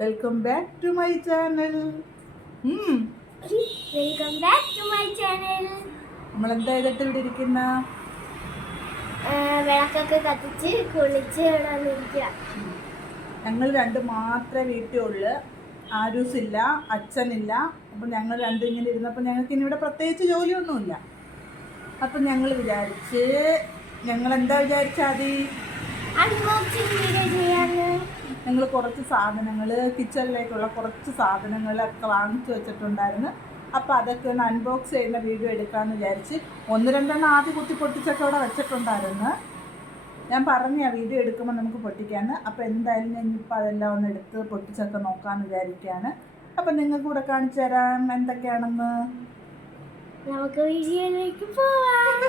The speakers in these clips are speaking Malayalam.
Welcome back to my channel welcome back to my channel നമ്മൾ എന്താ ചെയ്തിട്ട് ഇവിടെ ഇരിക്കുന്ന? വിളക്കൊക്കെ കത്തിച്ച് കുളിച്ച് ഞങ്ങൾ രണ്ട് മാത്രമേ വീട്ടിലുള്ളു ആരൂസില്ല അച്ഛനില്ല. അപ്പം ഞങ്ങൾ രണ്ടും ഇങ്ങനെ ഇരുന്നപ്പോൾ ഞങ്ങൾക്ക് ഇനി ഇവിടെ പ്രത്യേകിച്ച് ജോലിയൊന്നുമില്ല. അപ്പം ഞങ്ങൾ വിചാരിച്ച് ഞങ്ങൾ എന്താ വിചാരിച്ചാതി? അൺബോക്സിംഗ് വീഡിയോ ചെയ്യാന്ന് ഞങ്ങൾ കുറച്ച് സാധനങ്ങൾ കിച്ചണിലേക്കുള്ള കുറച്ച് സാധനങ്ങളൊക്കെ വാങ്ങിച്ചു വെച്ചിട്ടുണ്ടായിരുന്നു. അപ്പോൾ അതൊക്കെ ഒന്ന് അൺബോക്സ് ചെയ്യുന്ന വീഡിയോ എടുക്കാമെന്ന് വിചാരിച്ച് ഒന്ന് രണ്ടെണ്ണം ആദ്യം കുത്തി പൊട്ടിച്ചൊക്കെ അവിടെ വെച്ചിട്ടുണ്ടായിരുന്നു. ഞാൻ പറഞ്ഞു ആ വീഡിയോ എടുക്കുമ്പോൾ നമുക്ക് പൊട്ടിക്കാന്ന്. അപ്പോൾ എന്തായാലും ഞാൻ ഇപ്പോൾ അതെല്ലാം ഒന്ന് എടുത്ത് പൊട്ടിച്ചൊക്കെ നോക്കാമെന്ന് വിചാരിക്കുകയാണ് അപ്പം നിങ്ങൾക്ക് കൂടെ കാണിച്ചു തരാം എന്തൊക്കെയാണെന്ന്. നമുക്ക് വീഡിയോയിലേക്ക് പോവാം.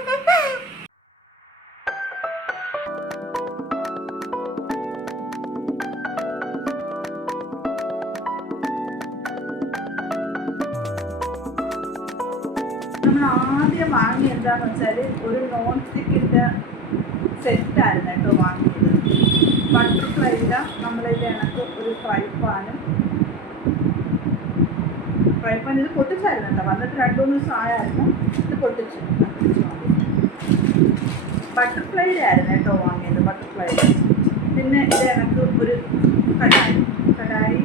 വാങ്ങിയ എന്താന്ന് വെച്ചാൽ ഒരു നോൺ സ്റ്റിക്കിന്റെ സെറ്റായിരുന്നു കേട്ടോ വാങ്ങിയത്. ബട്ടർഫ്ലൈയുടെ നമ്മളിത് കണക്ക് ഒരു ഫ്രൈ പാനും. ഫ്രൈ പാൻ ഇത് പൊട്ടിച്ചായിരുന്നു കേട്ടോ. വന്നിട്ട് രണ്ടു മൂന്ന് ദിവസം ആയായിരുന്നു ഇത് പൊട്ടിച്ചു. ബട്ടർഫ്ലൈയുടെ ആയിരുന്നു കേട്ടോ വാങ്ങിയത് ബട്ടർഫ്ലൈയുടെ പിന്നെ ഇത് കണക്ക് ഒരു കടായി. കടായി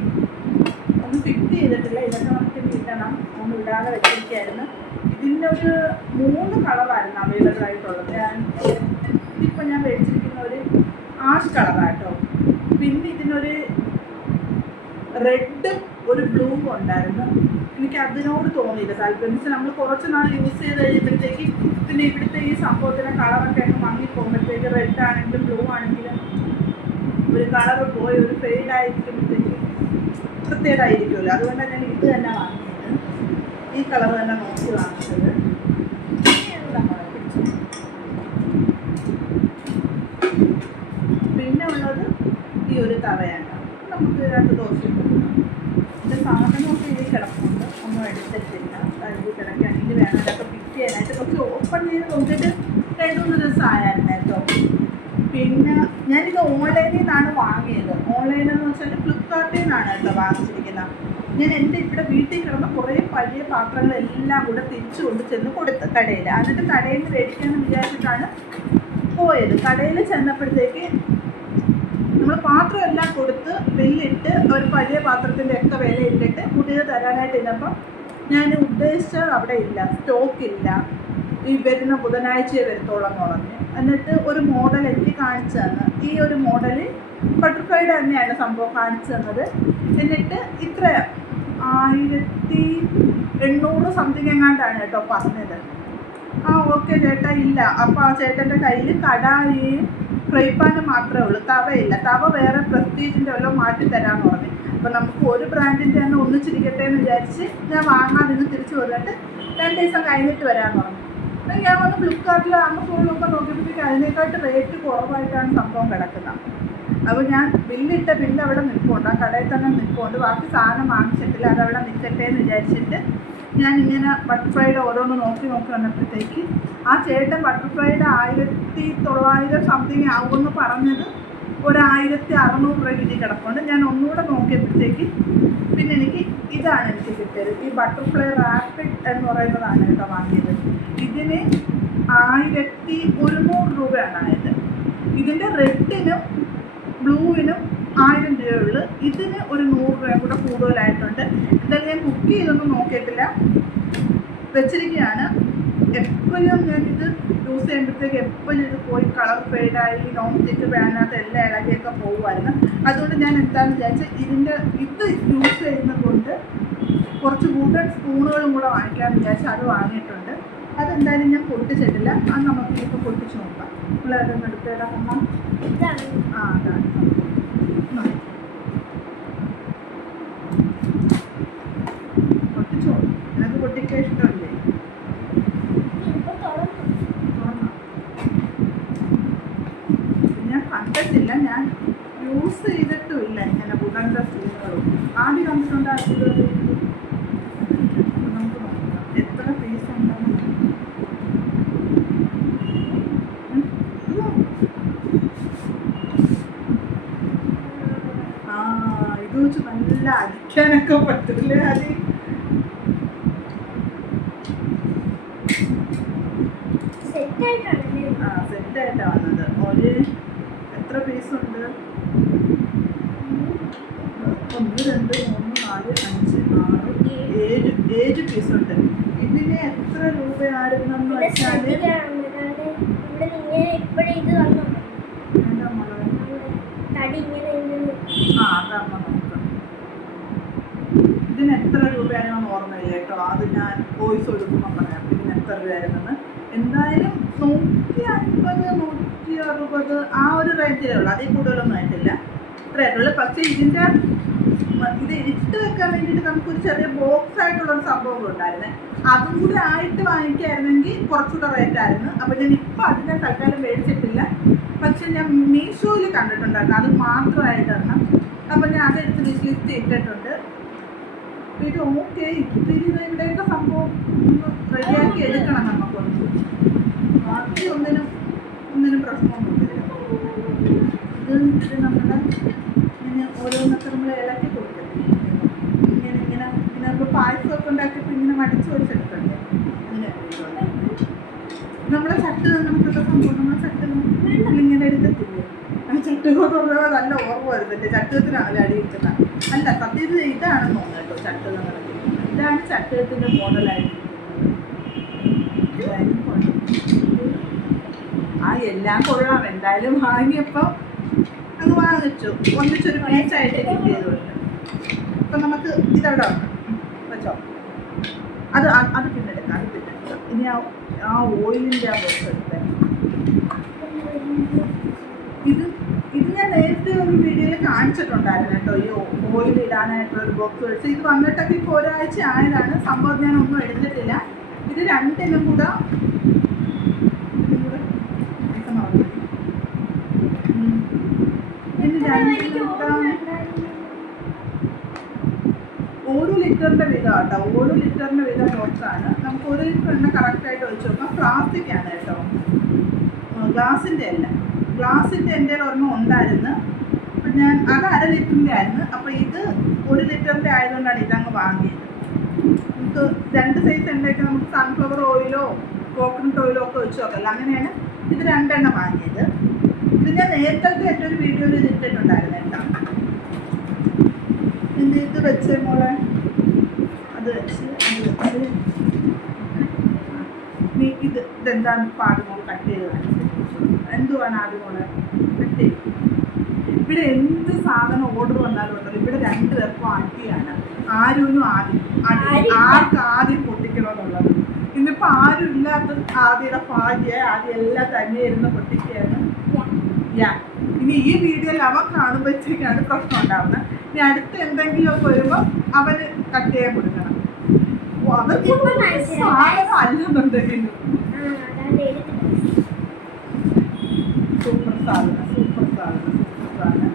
ഒന്ന് ഫിറ്റ് ചെയ്തിട്ടില്ല. ഇതൊക്കെ നമുക്ക് ഇടണം ഒന്ന് ഇടാതെ വെച്ചിരിക്കുകയായിരുന്നു ഇതിന്റെ ഒരു മൂന്ന് കളറായിരുന്നു അവൈലബിൾ ആയിട്ടുള്ളത് ഞാൻ ഇതിപ്പോൾ ഞാൻ മേടിച്ചിരിക്കുന്ന ഒരു ആഷ് കളറാട്ടോ. പിന്നെ ഇതിനൊരു റെഡും ഒരു ബ്ലൂവും ഉണ്ടായിരുന്നു. എനിക്ക് അതിനോട് തോന്നിയില്ല. താല്പര്യം വെച്ചാൽ നമ്മൾ കുറച്ച് നാൾ യൂസ് ചെയ്ത് കഴിയുമ്പോഴത്തേക്ക് പിന്നെ ഇവിടുത്തെ ഈ സംഭവത്തിന്റെ കളറൊക്കെ അങ്ങ് മങ്ങി പോകുമ്പോഴത്തേക്ക് റെഡ് ആണെങ്കിലും ബ്ലൂ ആണെങ്കിലും ഒരു കളർ പോയി ഒരു ഫെയ്ഡ് ആയിരിക്കുമ്പോഴത്തേക്ക് പ്രത്യേകമായിരിക്കുമല്ലോ അതുകൊണ്ട് ഞാൻ ഇത് തന്നെ വാങ്ങിയത് ഈ കളർ തന്നെ നോക്കി വാങ്ങിച്ചത്. പിന്നെ ഉള്ളത് ഈ ഒരു തവയാണ് നമുക്ക് രണ്ട് ദോശ ഇത് സാധനമൊക്കെ ഇതിൽ കിടപ്പുണ്ട്. ഒന്നും എടുത്തിട്ടില്ല. കഴുകി കിടക്കുകയാണെങ്കിൽ വേണം അതൊക്കെ പിക്ക് ചെയ്യാനായിട്ട് കുറച്ച് ഓപ്പൺ ചെയ്ത് നോക്കിയിട്ട് രണ്ട് മൂന്ന് ദിവസം കേട്ടോ. പിന്നെ ഞാനിത് ഓൺലൈനിൽ നിന്നാണ് വാങ്ങിയത്. ഓൺലൈൻ എന്ന് വെച്ചാൽ ഫ്ലിപ്കാർട്ടിൽ നിന്നാണ് കേട്ടോ വാങ്ങിച്ചിരിക്കുന്നത്. ഞാൻ എന്റെ ഇവിടെ വീട്ടിൽ കിടന്ന കുറേ പഴയ പാത്രങ്ങളെല്ലാം കൂടെ തിരിച്ചു കൊണ്ട് ചെന്ന് കൊടുത്തു കടയിൽ എന്നിട്ട് കടയിൽ നിന്ന് മേടിക്കാമെന്ന് വിചാരിച്ചിട്ടാണ് പോയത്. കടയിൽ ചെന്നപ്പോഴത്തേക്ക് നമ്മൾ പാത്രം എല്ലാം കൊടുത്ത് ബില്ലിട്ട് ഒരു പഴയ പാത്രത്തിന്റെ ഒക്കെ വില ഇട്ടിട്ട് പുതിയത് തരാനായിട്ട് ഇരുന്നപ്പം ഞാൻ ഉദ്ദേശിച്ചത് അവിടെ ഇല്ല സ്റ്റോക്ക് ഇല്ല. ഈ വരുന്ന ബുധനാഴ്ചയെ വരത്തോളം എന്ന് എന്നിട്ട് ഒരു മോഡൽ എനിക്ക് കാണിച്ചു തന്നു. ഈ ഒരു മോഡൽ ബട്ടർഫ്ലൈയുടെ തന്നെയാണ് സംഭവം കാണിച്ചു തന്നത്. എന്നിട്ട് ഇത്ര ആയിരത്തി എണ്ണൂറ് സംതിങ് എങ്ങാണ്ടാണ് കേട്ടോ പറഞ്ഞത്. ആ ഓക്കെ ചേട്ടാ ഇല്ല. അപ്പോൾ ആ ചേട്ടന്റെ കയ്യിൽ കടായിയും ഫ്രൈ പാനും മാത്രമേ ഉള്ളൂ. തവയില്ല. തവ വേറെ പ്രസ്റ്റീജിന്റെ വല്ലതും മാറ്റി തരാമെന്ന് പറഞ്ഞു. അപ്പോൾ നമുക്ക് ഒരു ബ്രാൻഡിന്റെ തന്നെ ഒന്നിച്ചിരിക്കട്ടെ എന്ന് വിചാരിച്ച് ഞാൻ വാങ്ങാതിന്ന് തിരിച്ചു വന്നിട്ട് രണ്ട് ദിവസം കഴിഞ്ഞിട്ട് വരാമെന്ന് പറഞ്ഞു. അപ്പം ഞാൻ വന്ന് ഫ്ലിപ്കാർട്ടിൽ ആമസോണിലൊക്കെ നോക്കിയപ്പോഴത്തേക്ക് അതിനേക്കാട്ട് റേറ്റ് കുറവായിട്ടാണ് സംഭവം കിടക്കുന്നത്. അപ്പോൾ ഞാൻ ബില്ലിട്ട ബില്ല് അവിടെ നിൽപ്പുണ്ട്. ആ കടയിൽ തന്നെ നിൽപ്പുണ്ട്. ബാക്കി സാധനം വാങ്ങിച്ചിട്ടില്ല. അതവിടെ നിൽക്കട്ടെ എന്ന് വിചാരിച്ചിട്ട് ഞാൻ ഇങ്ങനെ ബട്ടർഫ്ലൈയുടെ ഓരോന്ന് നോക്കി നോക്കി വന്നപ്പോഴത്തേക്ക് ആ ചേട്ടൻ ബട്ടർഫ്ലൈയുടെ ആയിരത്തി തൊള്ളായിരം സംതിങ് ആവുമെന്ന് പറഞ്ഞത് ഒരായിരത്തി അറുന്നൂറ് രൂപ കിട്ടി കിടപ്പുണ്ട്. ഞാൻ ഒന്നുകൂടെ നോക്കിയപ്പോഴത്തേക്ക് പിന്നെ എനിക്ക് ഇതാണ് എനിക്ക് കിട്ടിയത്. ഈ ബട്ടർഫ്ലൈ റാപ്പിഡ് എന്ന് പറയുന്നതാണ് കേട്ടോ വാങ്ങിയത്. ഇതിന് ആയിരത്തി ഒരുന്നൂറ് രൂപയാണ് ആയത്. ഇതിന്റെ റെഡിനും ബ്ലൂവിനും ആയിരം രൂപയുള്ളൂ. ഇതിന് ഒരു നൂറ് രൂപ കൂടെ കൂടുതലായിട്ടുണ്ട്. എന്തായാലും ഞാൻ കുക്ക് ചെയ്തൊന്നും നോക്കിയിട്ടില്ല. വെച്ചിരിക്കുകയാണ്. എപ്പോഴും ഇത് യൂസ് ചെയ്യുമ്പോഴത്തേക്ക് എപ്പോഴും ഇത് പോയി കളർ ഫെയ്ഡായി നോൺ സ്റ്റിക്ക് വേണ്ടാത്ത എല്ലാം ഇളകിയൊക്കെ പോകുമായിരുന്നു. അതുകൊണ്ട് ഞാൻ എന്താണെന്ന് വിചാരിച്ചാൽ ഇതിന്റെ ഇത് യൂസ് ചെയ്യുന്നത് കൊണ്ട് കുറച്ച് കൂടുതൽ സ്പൂണുകളും കൂടെ വാങ്ങിക്കാമെന്ന് വിചാരിച്ചാൽ അത് വാങ്ങിയിട്ടുണ്ട്. അതെന്തായാലും ഞാൻ പൊട്ടിച്ചിട്ടില്ല. അത് നമുക്ക് ഇപ്പോൾ പൊട്ടിച്ച് നോക്കാം. അതൊന്ന് എടുത്തേടാ അമ്മ? ആ അതാണ്. ആ. പൊട്ടിച്ചോ നിനക്ക് പൊട്ടിക്കാൻ ഇഷ്ടമല്ലേ ഇപ്പൊ തുറന്നു തുറന്നോ? ഞാൻ കണ്ടിട്ടില്ല ഞാൻ യൂസ് ചെയ്തിട്ടുമില്ല ഇങ്ങനെ ബുധന്റെ സ്പൂണുകളും ആദ്യം കണ്ടിട്ടുണ്ട് ആദ്യം നമുക്ക് നോക്കാം എത്ര പീസ് ഉണ്ടെന്ന് ഉം. ആ ഇത് വെച്ച് നല്ല അടിക്കാനൊക്കെ പറ്റില്ലേ അത് സെറ്റ് ആയിട്ടാണല്ലേ ആ സെറ്റായിട്ടാണ് വന്നത് ഒരു എത്ര പീസ് ഉണ്ട് ഒന്ന് രണ്ട് മൂന്ന് നാല് അഞ്ച് ആറ് ഏഴ് ഏഴ് പീസ് ഉണ്ട് ഇതിന് എത്ര രൂപയായിരുന്നെന്ന് ഇവിടെ വെച്ചാൽ ശ്രദ്ധിക്കണം അതാണ്ട് ഇവിടെ ഇങ്ങനെ ഇപ്പോഴും ഇത് ഫീസ് ഉണ്ട്. ഇതിന് എത്ര ആ അതാകുമ്പോൾ നോക്കാം. ഇതിന് എത്ര രൂപയാണെന്ന് ഓർമ്മയില്ല കേട്ടോ. അത് ഞാൻ വോയിസ് കൊടുക്കുമ്പോൾ പറയാം. ഇതിന് എത്ര രൂപയായിരുന്നെന്ന്. എന്തായാലും നൂറ്റി അൻപത് നൂറ്റി അറുപത് ആ ഒരു റേഞ്ചിലേ ഉള്ളൂ. അതിൽ കൂടുതലൊന്നും ആയിട്ടില്ല. ഇത്രയായിട്ടുള്ളൂ പക്ഷേ ഇതിന്റെ ഇത് ഇട്ട് വെക്കാൻ വേണ്ടിയിട്ട് നമുക്കൊരു ചെറിയ ബോക്സ് ആയിട്ടുള്ള ഒരു സംഭവം ഉണ്ടായിരുന്നേ. അതും കൂടി ആയിട്ട് വാങ്ങിക്കായിരുന്നെങ്കിൽ കുറച്ചുകൂടെ റേറ്റ് ആയിരുന്നു. അപ്പോൾ ഞാൻ ഇപ്പം അതിനെ തൽക്കാലം മേടിച്ചിട്ടില്ല. പക്ഷെ ഞാൻ മീഷോയിൽ കണ്ടിട്ടുണ്ടായിരുന്നു. അത് മാത്രമായിട്ടാണ് അപ്പം ഞാൻ അതെടുത്ത് വിഷ് ലിസ്റ്റ് ഇട്ടിട്ടുണ്ട്. പിന്നെ ഓക്കെ ഇത്തിരി സംഭവം റെഡിയാക്കി എടുക്കണം നമുക്കൊന്ന്. ബാക്കി ഒന്നിനും ഒന്നിനും പ്രശ്നമൊന്നുമില്ല. ഇത് നമ്മുടെ ഓരോന്നൊക്കെ നമ്മൾ ഇളക്കി കൊടുക്കും ഇങ്ങനെ ഇങ്ങനെ ഇങ്ങനെ നമ്മൾ പായസമൊക്കെ ഉണ്ടാക്കിയപ്പോൾ ഇങ്ങനെ മടിച്ചു വെച്ചെടുക്കണ്ടേ? അങ്ങനെ. നമ്മളെ ചട്ട് നമുക്കുള്ള സംഭവം നമ്മളെ ചട്ട് ഇങ്ങനെ എടുക്കത്തില്ലേ? ആ ചട്ടുകോ തുറന്നത് നല്ല ഓർമ്മ വരുന്നില്ലേ ചട്ടുകത്തിനാണല്ലേ അടി കിട്ടുന്നത് അല്ല സത്യത്തിൽ ഇതാണെന്ന് തോന്നുന്നു കേട്ടോ ചട്ട് എന്ന് പറയുന്നത്. ഇതാണ് ചട്ടുകത്തിന്റെ മോഡലായിട്ട് ആ എല്ലാം കൊള്ളാം. എന്തായാലും വാങ്ങിയപ്പോൾ അങ്ങ് വാങ്ങിച്ചു. ഒന്നിച്ചൊരു മേച്ചായിട്ട് പീസായിട്ട് കൊടുക്കാം അപ്പം നമുക്ക് ഇതവിടെ വെച്ചോ? അത് അത് പിന്നെടുക്കാം അത് പിന്നെടുക്കാം. ഇനി ആ ആ ഓയിലിന്റെ ആ ബോക്സ് എടുത്തേ. ഇത് ഇത് ഞാൻ നേരത്തെ ഒരു വീഡിയോയിൽ കാണിച്ചിട്ടുണ്ടായിരുന്നു കേട്ടോ ഈ ഓയിൽ ഇടാനായിട്ടുള്ള ഒരു ബോക്സ് വെച്ച്. ഇത് വന്നിട്ടൊക്കെ ഇപ്പോൾ ഒരാഴ്ച ആയതാണ്. സംഭവം ഞാൻ ഒന്നും എടുത്തിട്ടില്ല ഇത് രണ്ടിനും കൂടെ ഇതിനും കൂടെ പൈസ മറന്നു. ഉം. ഇത് രണ്ടിനും കൂടെ ഒരു ലിറ്ററിന്റെ വീതം കേട്ടോ. ഒരു ലിറ്ററിന്റെ വീതം ബോക്സാണ് നമുക്ക് ഒരു ലിറ്റർ എണ്ണ കറക്റ്റ് ആയിട്ട് ഒഴിച്ചു നോക്കാം. പ്ലാസ്റ്റിക് ആണ് കേട്ടോ ഗ്ലാസിന്റെ അല്ല. ഗ്ലാസിന്റെ എന്റെ ഓർമ്മ ഉണ്ടായിരുന്നു. അപ്പൊ ഞാൻ അത് അര ലിറ്ററിന്റെ ആയിരുന്നു. അപ്പൊ ഇത് ഒരു ലിറ്ററിന്റെ ആയതുകൊണ്ടാണ് ഇതങ്ങ് വാങ്ങിയത്. നമുക്ക് രണ്ട് സൈസ് എണ്ണയൊക്കെ നമുക്ക് സൺഫ്ലവർ ഓയിലോ കോക്കനട്ട് ഓയിലോ ഒക്കെ വെച്ച് നോക്കാം. അങ്ങനെയാണ് ഇത് രണ്ടെണ്ണം വാങ്ങിയത്. ഇത് ഞാൻ നേരത്തെ എന്റെ ഒരു വീഡിയോയിൽ ഇട്ടിട്ടുണ്ടായിരുന്നു കേട്ടോ. എന്ത് ഇത് വെച്ച് മോളെ. അത് വെച്ച് അത് വെച്ച്. നീ ഇത് ഇതെന്താണ് പാട് മോൾ കട്ട് ചെയ്ത് എന്തുവാണ് ആദ്യം മോൾ? കട്ട് ചെയ്ത് ഇവിടെ എന്ത് സാധനം ഓർഡർ വന്നാലും ഉണ്ടല്ലോ. ഇവിടെ രണ്ടു പേർക്കും ആക്കിയാണ് ആരും ആദ്യം? ആർക്ക് ആദ്യം പൊട്ടിക്കണമെന്നുള്ളത്? ഇന്നിപ്പോ ആരും ഇല്ലാത്ത ആദ്യയുടെ ഭാഗ്യ ആദ്യം എല്ലാം തന്നെ ഇരുന്ന് പൊട്ടിക്കുകയാണ്. യാ ഇനി ഈ വീഡിയോയിൽ അവൻ കാണുമ്പോഴത്തേക്കാണ് പ്രശ്നം ഉണ്ടാവുന്നത്. ഇനി അടുത്ത് എന്തെങ്കിലുമൊക്കെ വരുമ്പോൾ അവന് കട്ട് ചെയ്യാൻ കൊടുക്കണം. സാധനം അല്ലെന്നുണ്ടെങ്കിലും സൂപ്പർ സാധനം സൂപ്പർ സാധനം സൂപ്പർ സാധനം.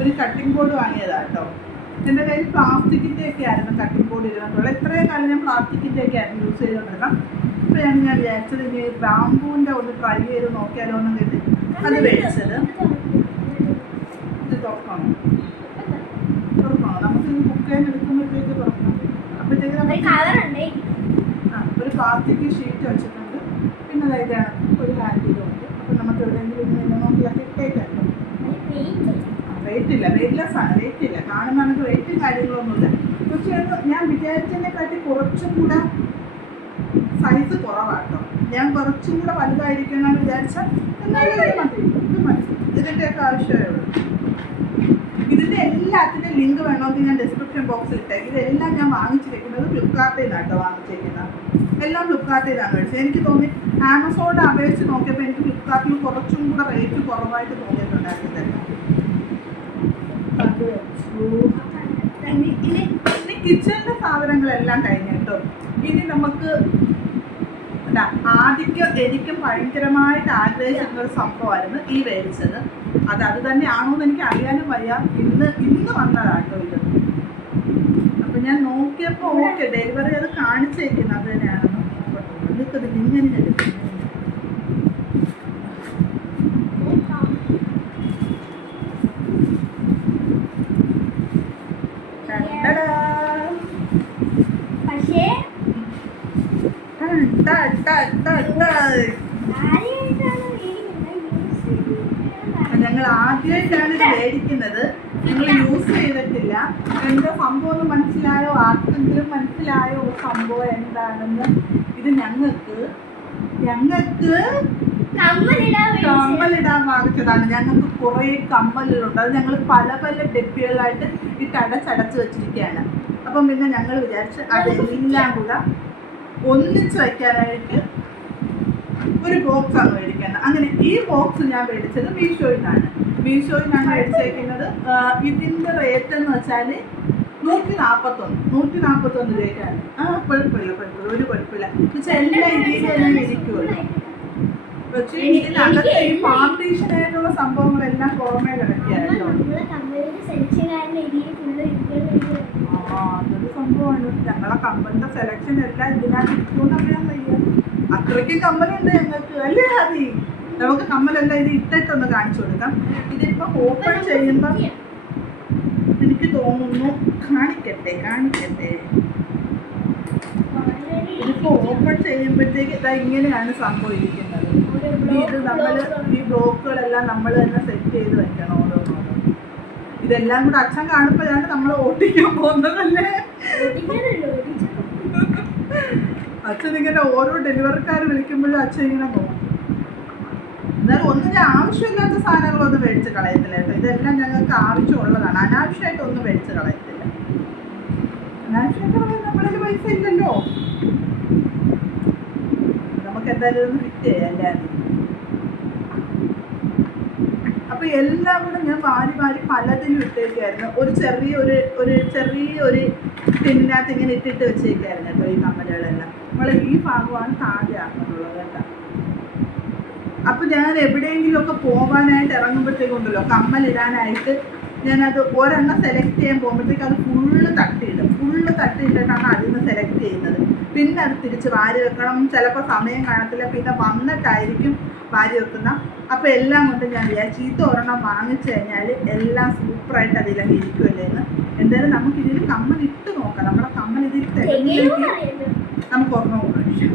ഒരു കട്ടിംഗ് ബോർഡ് വാങ്ങിയതാ കേട്ടോ എന്റെ കയ്യിൽ പ്ലാസ്റ്റിക്കിന്റെ ഒക്കെ ആയിരുന്നു കട്ടിംഗ് ബോർഡ് ഇരുന്നിട്ടുള്ളത് ഇത്രയും കാലം ഞാൻ പ്ലാസ്റ്റിക്കിന്റെ ഒക്കെ ആയിരുന്നു യൂസ് ചെയ്തുകൊണ്ടിരുന്നത് അപ്പോൾ ഞാൻ വിചാരിച്ചത്. ഇനി ബാമ്പൂവിന്റെ ഒന്ന് ട്രൈ ചെയ്ത് നോക്കിയാലോ എന്ന് കേട്ട് അത് മേടിച്ചത്. ഇത് തുറക്കണം. തുറക്കണം. നമുക്ക് ഇത് കുക്ക് ചെയ്യാൻ എടുക്കുമ്പോഴത്തേക്ക് തുറക്കണം. അപ്പോഴത്തേക്ക് ആ ഒരു പ്ലാസ്റ്റിക് ഷീറ്റ് വെച്ചിട്ടുണ്ട്. പിന്നെ ഇതാണ് ഒരു ഹാൻഡിലും ഉണ്ട്. അപ്പം നമുക്ക് എവിടെയെങ്കിലും ഇങ്ങനെ നോക്കിയാൽ ഇട്ടേക്കല്ലോ വെയിറ്റ് ഇല്ല. വെയിറ്റ്ലെസ് ആണ്. റേറ്റ് ഇല്ല. കാണുന്ന നമുക്ക് വെയിറ്റും കാര്യങ്ങളൊന്നുമില്ല. പക്ഷേ ഞാൻ വിചാരിച്ചതിനെക്കാട്ടി കുറച്ചും കൂടെ സൈസ് കുറവാട്ടോ ഞാൻ കുറച്ചും കൂടെ വലുതായിരിക്കണം എന്ന് വിചാരിച്ചാൽ എന്നാലും മതി. ഇത് മതി. ഇതിന്റെയൊക്കെ ആവശ്യമേ ഉള്ളൂ. ഇതിന്റെ എല്ലാത്തിന്റെ ലിങ്ക് വേണമെങ്കിൽ ഞാൻ ഡിസ്ക്രിപ്ഷൻ ബോക്സിൽ ഇട്ടേക്ക്. ഇതെല്ലാം ഞാൻ വാങ്ങിച്ചിരിക്കുന്നത് ഫ്ലിപ്കാർട്ടിൽ നിന്നാട്ടോ വാങ്ങിച്ചിരിക്കുന്നത്. എല്ലാം ഫ്ലിപ്കാർട്ടിൽ നിന്നാണ് മേടിച്ചത്. എനിക്ക് തോന്നി ആമസോണിനെ അപേക്ഷിച്ച് നോക്കിയപ്പോൾ എനിക്ക് ഫ്ലിപ്കാർട്ടിൽ കുറച്ചും കൂടെ റേറ്റ് കുറവായിട്ട് തോന്നിയിട്ടുണ്ടായിരുന്നു ഇനി ഇനി കിച്ചണിന്റെ സാധനങ്ങളെല്ലാം കഴിഞ്ഞിട്ടോ ഇനി നമുക്ക് ഇതാ, ആദ്യം എനിക്കും ഭയങ്കരമായിട്ട് ആഗ്രഹിച്ചിരുന്ന ഒരു സംഭവമായിരുന്നു ഈ മേടിച്ചത് അത് അത് തന്നെയാണോ എന്ന് എനിക്ക് അറിയാനും വയ്യ. ഇന്ന് ഇന്ന് വന്നതാട്ടോ ഇത്. അപ്പൊ ഞാൻ നോക്കിയപ്പോ ഓക്കെ ഡെലിവറി അത് കാണിച്ചേക്കുന്നത് അത് തന്നെയാണെന്ന് നിൽക്കുന്നത് ഇങ്ങനെ ഞങ്ങൾ ആദ്യമായിട്ടാണ് ഇത് മേടിക്കുന്നത്. നിങ്ങൾ യൂസ് ചെയ്തിട്ടില്ല. എന്തോ സംഭവം ഒന്ന് മനസ്സിലായോ? ആർക്കെങ്കിലും മനസ്സിലായോ സംഭവം എന്താണെന്ന്? ഇത് ഞങ്ങൾക്ക് ഞങ്ങൾക്ക് കമ്മലിടാൻ വാങ്ങിച്ചതാണ്. ഞങ്ങൾക്ക് കുറേ കമ്മലുകളുണ്ട്. അത് ഞങ്ങൾ പല പല ഡെപ്പികളായിട്ട് ഇട്ട് അടച്ചടച്ച് വെച്ചിരിക്കുകയാണ്. അപ്പം പിന്നെ ഞങ്ങൾ വിചാരിച്ച് അതെല്ലാം കൂടെ ഒന്നിച്ച് വയ്ക്കാനായിട്ട് ഒരു ബോക്സ് ആണ് മേടിക്കുന്നത് അങ്ങനെ ഈ ബോക്സ് ഞാൻ മേടിച്ചത് മീഷോയിൽ നിന്നാണ് മീഷോയിൽ ഞാൻ മേടിച്ചേക്കുന്നത് ഇതിന്റെ റേറ്റ് എന്ന് വെച്ചാൽ നൂറ്റി നാൽപ്പത്തൊന്ന് നൂറ്റി നാൽപ്പത്തൊന്ന് രൂപയ്ക്കാണ്. ആ കുഴപ്പമില്ല കുഴപ്പമില്ല ഒരു കുഴപ്പമില്ല. എല്ലാ രീതിയിലും ഇരിക്കുമല്ലോ പക്ഷേ ഇതിനകത്ത് ഈ പാർട്ടീഷനായിട്ടുള്ള സംഭവങ്ങളെല്ലാം പുറമേ കിടക്കുകയാണല്ലോ നമ്മളെ കമ്മലിന്റെ സെലക്ഷൻകാരന്റെ ഇതിൽ ഫുള്ള് ഇരിക്കുന്നത് ആ അതൊരു സംഭവമാണ് ഞങ്ങളെ കമ്പനിയുടെ സെലക്ഷൻ എല്ലാം ഇതിനകത്ത് ഇട്ടുകൊണ്ട് അറിയാൻ വയ്യ. അത്രയ്ക്കും കമ്പനിയുണ്ട് ഞങ്ങൾക്ക്. അല്ലേ അതി നമുക്ക് കമ്മലെല്ലാം ഇത് ഇട്ടിട്ടൊന്ന് കാണിച്ചു കൊടുക്കാം. ഇതിപ്പോ ഓപ്പൺ ചെയ്യുമ്പോൾ എനിക്ക് തോന്നുന്നു കാണിക്കട്ടെ കാണിക്കട്ടെ. ഇതിപ്പോ ഓപ്പൺ ചെയ്യുമ്പോഴത്തേക്ക് ഇതാ ഇങ്ങനെയാണ് സംഭവം ഇരിക്കുന്നത് ഇനി ഇത് നമ്മൾ ഈ ബ്ലോക്കുകളെല്ലാം നമ്മൾ തന്നെ സെറ്റ് ചെയ്ത് വെക്കണം ഇതെല്ലാം കൂടെ അച്ഛൻ കാണുമ്പോഴാണ് നമ്മൾ ഓട്ടിക്കാൻ പോകുന്നതല്ലേ? അച്ഛൻ ഇങ്ങനെ ഓരോ ഡെലിവറിക്കാർ വിളിക്കുമ്പോഴും അച്ഛൻ ഇങ്ങനെ പോകും. എന്നാലും ഒന്നും ആവശ്യമില്ലാത്ത സാധനങ്ങളൊന്നും മേടിച്ച് കളയത്തില്ല കേട്ടോ. ഇതെല്ലാം ഞങ്ങൾക്ക് ആവശ്യമുള്ളതാണ്. അനാവശ്യമായിട്ട് ഒന്നും മേടിച്ച് കളയത്തില്ല. അനാവശ്യമായിട്ട് നമ്മളൊരു പൈസ ഇല്ലല്ലോ. നമുക്ക് എന്തായാലും ഒന്ന് ഫിറ്റ് ചെയ്യാം എല്ലാവരും അപ്പൊ എല്ലാം കൂടെ ഞാൻ വാരി വാരി പലതിലും ഇട്ടേക്കായിരുന്നു. ഒരു ചെറിയ ഒരു ഒരു ചെറിയ ഒരു ടിന്നിനകത്ത് ഇങ്ങനെ ഇട്ടിട്ട് വെച്ചേക്കായിരുന്നു കേട്ടോ ഈ കമ്മലുകളെല്ലാം. നമ്മളെ ഈ ഭാഗമാണ് താഴെ ആക്കുന്നുള്ളത് കേട്ടോ. അപ്പൊ ഞാൻ എവിടെയെങ്കിലുമൊക്കെ പോകാനായിട്ട് ഇറങ്ങുമ്പോഴത്തേക്കുണ്ടല്ലോ കമ്മലിടാനായിട്ട് ഞാനത് ഒരെണ്ണം സെലക്ട് ചെയ്യാൻ പോകുമ്പോഴത്തേക്ക് അത് ഫുള്ള് തട്ടിയിടും. ഫുള്ള് തട്ടിയിട്ടിട്ടാണ് അതിൽ നിന്ന് സെലക്ട് ചെയ്യുന്നത്. പിന്നെ അത് തിരിച്ച് വാരി വെക്കണം. ചിലപ്പോൾ സമയം കാണത്തില്ല. പിന്നെ വന്നിട്ടായിരിക്കും വാരി വെക്കുന്ന. അപ്പോൾ എല്ലാം കൊണ്ട് ഞാൻ വിചാരിച്ചു ഇത് ഒരെണ്ണം വാങ്ങിച്ചു കഴിഞ്ഞാൽ എല്ലാം സൂപ്പറായിട്ട് അതിലങ്ങ് ഇരിക്കുമല്ലേ എന്ന്. എന്തായാലും നമുക്ക് ഇതിൽ കമ്മൽ ഇട്ട് നോക്കാം. നമ്മുടെ കമ്മൽ ഇതിൽ തികഞ്ഞെങ്കിൽ നമുക്ക് ഒരെണ്ണം കൂടെ മേടിക്കാം.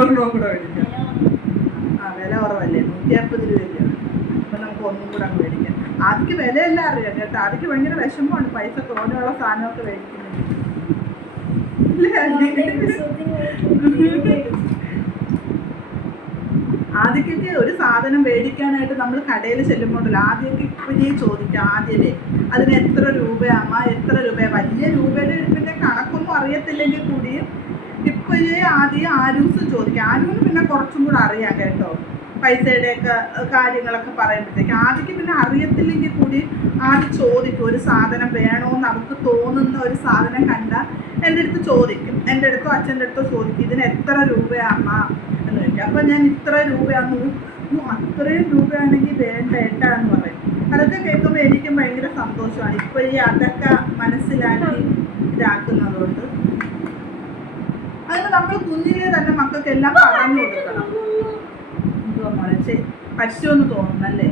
ഒരെണ്ണം കൂടെ മേടിക്കാം. ആ വില കുറവല്ലേ? നൂറ്റി അമ്പത് രൂപയല്ലേ? അപ്പം നമുക്ക് ഒന്നും കൂടെ അങ്ങ് മേടിക്കാം. ആദ്യക്ക് വിലയെല്ലാം അറിയാം കേട്ടോ. ആദ്യക്ക് ഭയങ്കര വിഷമമാണ് പൈസ തോനെയുള്ള സാധനമൊക്കെ മേടിക്കുന്നത്. ആദ്യക്കൊക്കെ? ആദ്യമൊക്കെ ഒരു സാധനം മേടിക്കാനായിട്ട് നമ്മൾ കടയിൽ ചെല്ലുമ്പോണ്ടല്ലോ. ആദ്യമൊക്കെ ഇപ്പോഴേ ചോദിക്കാം ആദ്യമേ. അതിന് എത്ര രൂപയാമ്മ? എത്ര രൂപ വലിയ രൂപയുടെ പിന്നെ കണക്കൊന്നും അറിയത്തില്ലെങ്കിൽ കൂടിയും ഇപ്പോഴേ ആദ്യം ആരൂസ് ചോദിക്കാം. ആരൂന് പിന്നെ കുറച്ചും കൂടെ അറിയാം കേട്ടോ. പൈസയുടെയൊക്കെ കാര്യങ്ങളൊക്കെ പറയുമ്പോഴത്തേക്ക് ആദ്യം പിന്നെ അറിയത്തില്ലെങ്കിൽ കൂടി ആദ്യം ചോദിക്കും ഒരു സാധനം വേണമെന്ന് അവർക്ക് തോന്നുന്ന ഒരു സാധനം കണ്ടാൽ എന്റെ അടുത്ത് ചോദിക്കും. എന്റെ അടുത്തോ അച്ഛന്റെ അടുത്തോ ചോദിക്കും ഇതിന് എത്ര രൂപയാണ് എന്ന് ചോദിക്കും. അപ്പം ഞാൻ ഇത്ര രൂപയാന്ന് പറയും. "ഓ, അത്രയും രൂപയാണെങ്കിൽ വേണ്ട ഏട്ട എന്ന് പറയും. അതൊക്കെ കേൾക്കുമ്പോൾ എനിക്കും ഭയങ്കര സന്തോഷമാണ്. ഇപ്പോൾ ഈ അതൊക്കെ മനസ്സിലാക്കി ഇതാക്കുന്നതുകൊണ്ട്. അതിന് നമ്മൾ കുഞ്ഞിലെ തന്നെ മക്കൾക്ക് എല്ലാം പറഞ്ഞു കൊടുക്കണം. പറ്റുമെന്ന് തോന്നുന്നല്ലേ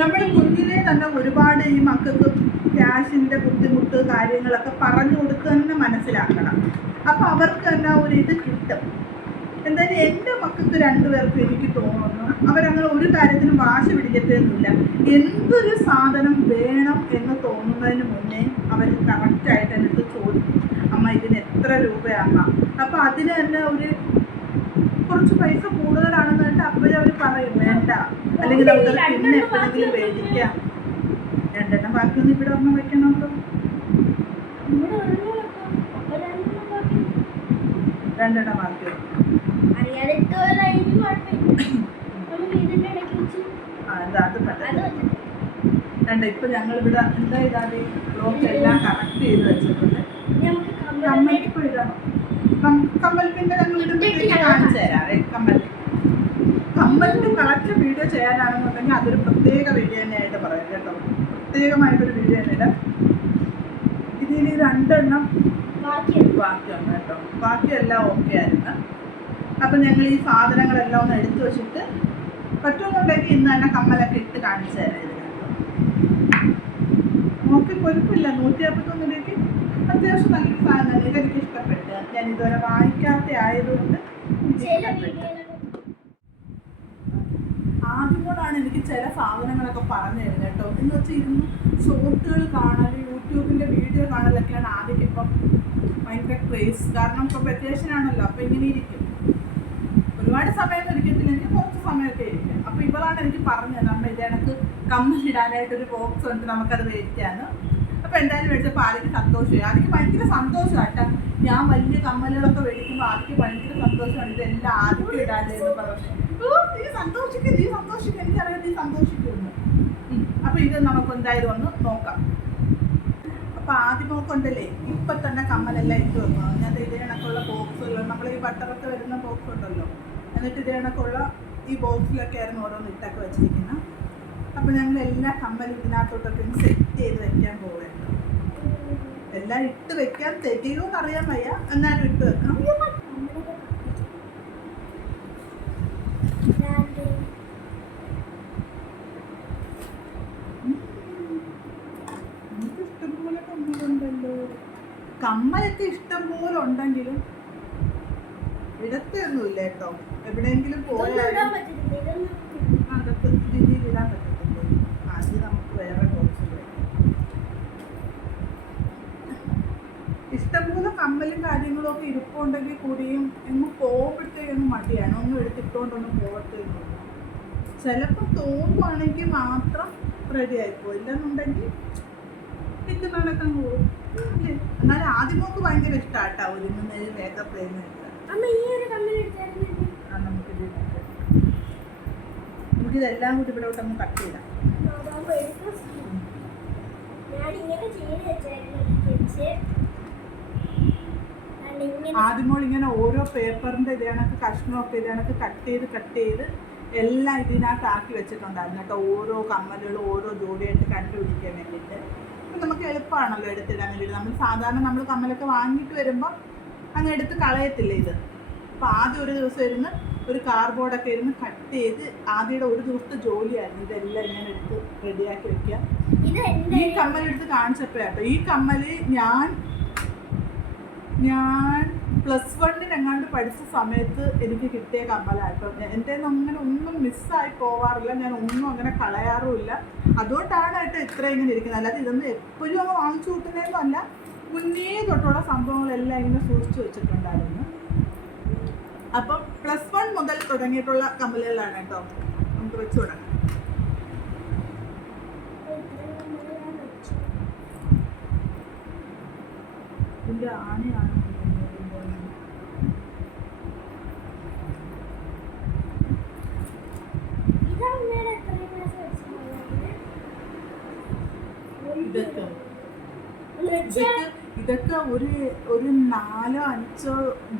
നമ്മൾ കുഞ്ഞിലെ തന്നെ ഒരുപാട് ഈ മക്കൾക്ക് ക്യാഷിന്റെ ബുദ്ധിമുട്ട് കാര്യങ്ങളൊക്കെ പറഞ്ഞു കൊടുക്കുക തന്നെ മനസ്സിലാക്കണം. അപ്പൊ അവർക്ക് തന്നെ ഒരു ഇത് കിട്ടും. എന്തായാലും എന്റെ മക്കൾക്ക് രണ്ടുപേർക്കും എനിക്ക് തോന്നുന്നു അവരങ്ങനെ ഒരു കാര്യത്തിനും വാശി പിടിക്കത്തൊന്നുമില്ല. എന്തൊരു സാധനം വേണം എന്ന് തോന്നുന്നതിന് മുന്നേ അവർ കറക്റ്റായിട്ട് എന്റെ ചോദിക്കും. അമ്മ ഇതിന് എത്ര രൂപയാണ് അപ്പൊ അതിന് തന്നെ ഒരു കുറച്ച് പൈസ കൂടുതലാണെന്ന് കണ്ട് അപ്പോഴും അവർ പറയും വേണ്ട. അല്ലെങ്കിൽ നമുക്കത് പിന്നെ എപ്പോഴെങ്കിലും മേടിക്കാം രണ്ടെണ്ണം ബാക്കിയൊന്നും ഇവിടെ ഒന്നും വെക്കണമല്ലോ. രണ്ടെണ്ണം ബാക്കി. നമുക്ക് രണ്ട് ഇപ്പൊ ഞങ്ങൾ ഇവിടെ എന്താ ഇതാതെ ബ്ലോക്ക് എല്ലാം കറക്റ്റ് ചെയ്ത് വെച്ചിട്ടുണ്ട്. നമുക്ക് ഇപ്പൊ ഇടണം. കം- കമ്മൽ പിന്നെ ഞങ്ങൾ ഇടുമ്പോഴത്തേക്ക് കാണിച്ചു തരാം. ഏ, കമ്മൽ കമ്മലിന്റെ കളക്ട് വീഡിയോ ചെയ്യാനാണെന്നുണ്ടെങ്കിൽ അതൊരു പ്രത്യേക വീഡിയോ തന്നെയായിട്ട് പറയാം കേട്ടോ. പ്രത്യേകമായിട്ടൊരു വീഡിയോ തന്നെ ഇടാം ഇതിൽ രണ്ടെണ്ണം ബാക്കിയാണ് ബാക്കിയുണ്ട് കേട്ടോ. ബാക്കിയെല്ലാം ഓക്കെ ആയിരുന്നു. അപ്പം ഞങ്ങൾ ഈ സാധനങ്ങളെല്ലാം ഒന്ന് എടുത്തു വെച്ചിട്ട് പറ്റുമെന്നുണ്ടെങ്കിൽ ഇന്ന് തന്നെ കമ്മലൊക്കെ ഇട്ട് കാണിച്ചു തരാം ഇത് നോക്കി കൊഴപ്പില്ല. നൂറ്റി അമ്പത്തൊന്നിലേക്ക് അത്യാവശ്യം നല്ല സാധനം എനിക്ക് ഇഷ്ടപ്പെട്ട്. ഞാൻ ഇതുവരെ വായിക്കാത്ത ആയതുകൊണ്ട് ആദ്യം കൊണ്ടാണ് ആദ്യമോടാണ് എനിക്ക് ചില സാധനങ്ങളൊക്കെ പറഞ്ഞു തരുന്നത് കേട്ടോ. എന്ന് വെച്ചാൽ ഇരുന്ന് ഷോർട്ടുകൾ കാണൽ യൂട്യൂബിന്റെ വീഡിയോ കാണലൊക്കെയാണ് ആദ്യം ഇപ്പം ഭയങ്കര ക്രേസ് കാരണം ഇപ്പം വെക്കേഷൻ ആണല്ലോ അപ്പം ഇങ്ങനെ ഇരിക്കും. ഒരുപാട് സമയം ഇരിക്കത്തില്ല. എനിക്ക് കുറച്ച് സമയമൊക്കെ ഇരിക്കും. അപ്പം ഇവളാണ് എനിക്ക് പറഞ്ഞത് അമ്മ ഇത് എനിക്ക് കമ്മലിടാനായിട്ടൊരു ബോക്സ് ഉണ്ട് നമുക്കത് മേടിക്കാന്ന്. അപ്പോൾ എന്തായാലും മേടിച്ചപ്പോൾ ആദ്യം സന്തോഷമായി. ആദ്യം ഭയങ്കര സന്തോഷമാട്ടോ ഞാൻ വലിയ കമ്മലുകളൊക്കെ മേടിക്കുമ്പോൾ ആദ്യം ഭയങ്കര സന്തോഷമാണ്. ഇതെല്ലാം ആദ്യം ഓ നീ സന്തോഷിക്കും എനിക്കറിയാം നീ സന്തോഷിക്കുമെന്ന്. അപ്പൊ ഇത് നമുക്ക് എന്തായാലും ഒന്ന് നോക്കാം. അപ്പൊ ആദ്യം നോക്കണ്ടല്ലേ ഇപ്പൊ തന്നെ കമ്മലെല്ലാം ഇട്ട് വെക്കണം. ഞാൻ ഇതേ കണക്കുള്ള ബോക്സുകൾ നമ്മൾ ഈ ബട്ടറൊക്കെ വരുന്ന ബോക്സ് ഉണ്ടല്ലോ എന്നിട്ട് ഇതേ ഈ ബോക്സിലൊക്കെ ആയിരുന്നു ഓരോന്ന് ഇട്ടൊക്കെ വെച്ചിരിക്കുന്നത് അപ്പൊ ഞങ്ങൾ എല്ലാ കമ്മലും ഇതിനകത്തോട്ടൊക്കെ സെറ്റ് ചെയ്ത് വെക്കാൻ പോവുകയാണ്. എല്ലാം ഇട്ട് വെക്കാൻ തെറ്റിയോന്ന് അറിയാൻ വയ്യ. എന്നാലും ഇട്ട് വെക്കാം ഇഷ്ടംപോലെ കമ്മലുണ്ടല്ലോ. കമ്മലൊക്കെ ഇഷ്ടംപോലെ ഉണ്ടെങ്കിലും ഇടത്തൊന്നുമില്ല കേട്ടോ. എവിടെയെങ്കിലും പോയാലും അതൊക്കെ രീതിയിൽ ഇടാൻ പറ്റത്തില്ലേ. അത് നമുക്ക് വേറെ കുറച്ച് ഇഷ്ടംപോലെ കമ്മലും കാര്യങ്ങളും ഒക്കെ ഇരിപ്പുണ്ടെങ്കിൽ കൂടിയും എങ്ങ് പോകുമ്പോഴത്തേക്കും മടിയാണ് ഒന്നും എടുത്തിട്ടോണ്ടൊന്നും പോകത്തേക്കുള്ളൂ ചിലപ്പോൾ തോന്നുവാണെങ്കിൽ മാത്രം റെഡി ആയിപ്പോ ഇല്ലെന്നുണ്ടെങ്കിൽ നിൽക്കുന്നിടക്കം പോകും. അല്ലേ? എന്നാലും ആദ്യമൊക്കെ ഭയങ്കര ഇഷ്ടമാട്ടോ ഒരുങ്ങുന്നതിൽ മേക്കപ്പ് എടുത്തായിരുന്നു ആ നമുക്കിത് നോക്കാം. നമുക്കിതെല്ലാം കൂടി ഇവിടെ ഒന്ന് കട്ട് ചെയ്താം. ഞാനിങ്ങനെ ചെയ്ത് വെച്ചായിരുന്നു ആദ്യമോൾ ഇങ്ങനെ ഓരോ പേപ്പറിന്റെ ഇത് കണക്ക് കഷ്ണമൊക്കെ ഇത് കണക്ക് കട്ട് ചെയ്ത് കട്ട് ചെയ്ത് എല്ലാം ഇതിനകത്ത് ആക്കി വെച്ചിട്ടുണ്ടായിരുന്നു കേട്ടോ. ഓരോ കമ്മലുകളും ഓരോ ജോഡിയായിട്ട് കണ്ടുപിടിക്കാൻ വേണ്ടിയിട്ട്. അപ്പം നമുക്ക് എളുപ്പമാണല്ലോ എടുത്തിടാൻ വേണ്ടിയിട്ട്. നമ്മൾ സാധാരണ നമ്മൾ കമ്മലൊക്കെ വാങ്ങിയിട്ട് വരുമ്പോൾ അങ്ങ് എടുത്ത് കളയത്തില്ല ഇത്? അപ്പം ആദ്യം ഒരു ദിവസം ഇരുന്ന് ഒരു കാർഡ്ബോർഡൊക്കെ ഇരുന്ന് കട്ട് ചെയ്ത് ആദ്യയുടെ ഒരു ദിവസത്തെ ജോലിയായിരുന്നു. ഇതെല്ലാം ഇങ്ങനെ എടുത്ത് റെഡിയാക്കി വെക്കുക. ഈ കമ്മലെടുത്ത് കമ്മൽ എടുത്ത് കാണിച്ചപ്പോ ഈ കമ്മൽ ഞാൻ ഞാൻ പ്ലസ് വണ്ണിന് എങ്ങാണ്ട് പഠിച്ച സമയത്ത് എനിക്ക് കിട്ടിയ കമ്പലായിട്ടോ എന്റെ അങ്ങനെ ഒന്നും മിസ്സായി പോവാറില്ല. ഞാൻ ഒന്നും അങ്ങനെ കളയാറുമില്ല. അതുകൊണ്ടാണ് കേട്ടോ ഇത്ര ഇങ്ങനെ ഇരിക്കുന്നത്. അല്ലാതെ ഇതൊന്നും എപ്പോഴും അങ്ങ് വാങ്ങിച്ചു കൂട്ടുന്നതൊന്നും അല്ല മുന്നേ തൊട്ടുള്ള സംഭവങ്ങളെല്ലാം ഇങ്ങനെ സൂക്ഷിച്ചു വെച്ചിട്ടുണ്ടായിരുന്നു. അപ്പം പ്ലസ് വൺ മുതൽ തുടങ്ങിയിട്ടുള്ള കമ്മലുകളാണ് കേട്ടോ. നമുക്ക് വെച്ചു തുടങ്ങാം. ഇതിന്റെ ആനയാണ് ഇതൊക്കെ. ഇതൊക്കെ ഇതൊക്കെ ഒരു ഒരു നാലോ അഞ്ചോ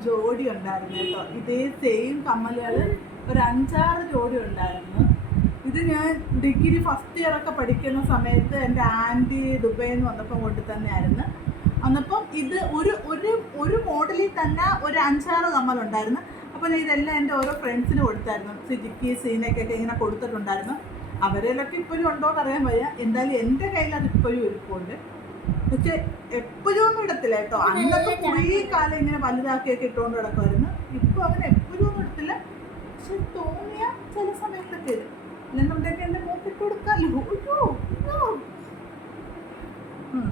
ജോഡി ഉണ്ടായിരുന്നു കേട്ടോ. ഇതേ സെയിം കമ്മലുകൾ ഒരു അഞ്ചാറ് ജോഡി ഉണ്ടായിരുന്നു. ഇത് ഞാൻ ഡിഗ്രി ഫസ്റ്റ് ഇയർ ഒക്കെ പഠിക്കുന്ന സമയത്ത് എന്റെ ആന്റി ദുബൈയിൽ നിന്ന് വന്നപ്പോൾ കൊണ്ടു തന്നെയായിരുന്നു. അന്നപ്പം ഇത് ഒരു ഒരു ഒരു മോഡലിൽ തന്നെ ഒരു അഞ്ചാറ് കമ്മലുണ്ടായിരുന്നു അപ്പോൾ ഇതെല്ലാം എന്റെ ഓരോ ഫ്രണ്ട്സിന് കൊടുത്തായിരുന്നു. സിജിക്ക് സീനക്കൊക്കെ ഇങ്ങനെ കൊടുത്തിട്ടുണ്ടായിരുന്നു. അവരിലൊക്കെ ഇപ്പോഴും ഉണ്ടോ എന്ന് അറിയാൻ വയ്യ. എന്തായാലും എന്റെ കയ്യിൽ അത് ഇപ്പോഴും ഇരിപ്പുണ്ട്. പക്ഷെ എപ്പോഴും ഒന്നും ഇടത്തില്ല കേട്ടോ. അന്നൊക്കെ കുറേ കാലം ഇങ്ങനെ വലുതാക്കിയൊക്കെ ഇട്ടുകൊണ്ട് കിടക്കുമായിരുന്നു ഇപ്പൊ അങ്ങനെ എപ്പോഴും ഒന്നും ഇടത്തില്ല. പക്ഷെ തോന്നിയ ചില സമയത്തൊക്കെ ഇടും അല്ലെന്നുണ്ടെങ്കിൽ എന്റെ മൂക്കിട്ട് കൊടുക്കാമല്ലോ അയ്യോ അയ്യോ. ഉം.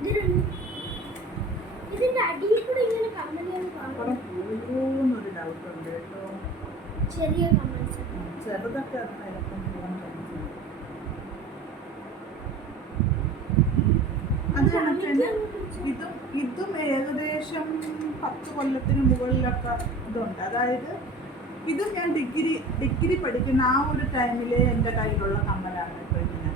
ഇതിന് ഇതിന്റെ അടിയിൽ കൂടെ ഇങ്ങനെ കമ്മലുകൾ അവിടെ കാണും പോകുന്നൊരു ഡൗട്ട് ഉണ്ട് കേട്ടോ ചെറിയ കമ്മൽസ് ഉം. ചെറുതൊക്കെ അത് നിലപ്പം പോകാൻ പറ്റും അത് കണക്കിന് ഇതും ഇതും ഏകദേശം പത്ത് കൊല്ലത്തിന് മുകളിലൊക്കെ ഇതുണ്ട്. അതായത് ഇത് ഞാൻ ഡിഗ്രി ഡിഗ്രി പഠിക്കുന്ന ആ ഒരു ടൈമിലെ എന്റെ കയ്യിലുള്ള കമ്മലാണ് ഇപ്പോൾ ഇങ്ങനെ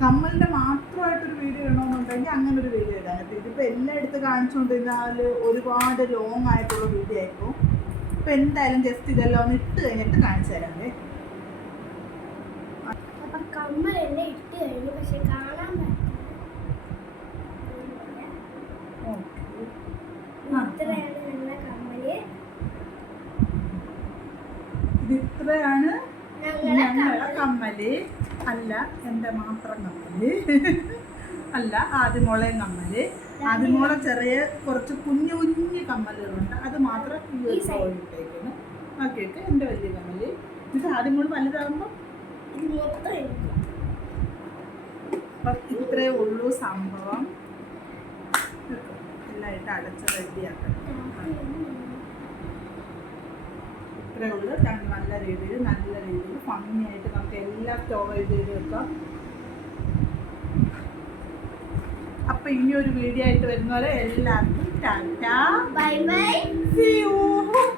കമ്മലിന്റെ മാത്രമായിട്ടൊരു വീഡിയോ ഇടണമെന്നുണ്ടെങ്കിൽ അങ്ങനെ ഒരു വീഡിയോ ഇടാൻ. പറ്റും ഇതിപ്പോൾ എല്ലാം കാണിച്ചുകൊണ്ടിരുന്നാൽ ഒരുപാട് ലോങ് ആയിട്ടുള്ള വീഡിയോ ആയിരിക്കും. അപ്പോൾ എന്തായാലും ജസ്റ്റ് ഇതെല്ലാം ഒന്ന് ഇട്ട് കഴിഞ്ഞിട്ട് കാണിച്ചു തരാമേ അപ്പൊ കമ്മലെല്ലാം ഇട്ട് കഴിഞ്ഞു. പക്ഷെ കാണാൻ പറ്റില്ല ആ. ഇത്രയാണ് ഞങ്ങളുടെ കമ്മൽ ഇത് ഇത്രയാണ് ഞങ്ങളുടെ ഞങ്ങളെ കമ്മൽ. അല്ല എന്റെ മാത്രം കമ്മൽ. അല്ല ആദ്യമോളയും കമ്മൽ. ആദ്യമോളെ ചെറിയ കുറച്ച് കുഞ്ഞു കുഞ്ഞു കമ്മലുകളുണ്ട്. അത് മാത്രം ഈ ഒരു ഇട്ടേക്കുന്നു. നോക്കിയിട്ട് എന്റെ വലിയ കമ്മൽ. ഇത് ആദ്യമോൾ വലുതാകുമ്പോൾ ഇത് മൊത്തം എടുക്കും അപ്പം ഇത്രയേ ഉള്ളൂ സംഭവം. എല്ലായിട്ട് അടച്ച് റെഡിയാക്കണം. ഇത്രയേ ഉള്ളൂ. നല്ല രീതിയിൽ നല്ല രീതിയിൽ ഭംഗിയായിട്ട് നമുക്ക് എല്ലാം സ്റ്റോറേജ് ചെയ്ത് വെക്കാം. അപ്പൊ ഇനി ഒരു വീഡിയോ ആയിട്ട് വരുന്നവരെ എല്ലാവർക്കും tata. Bye bye see you.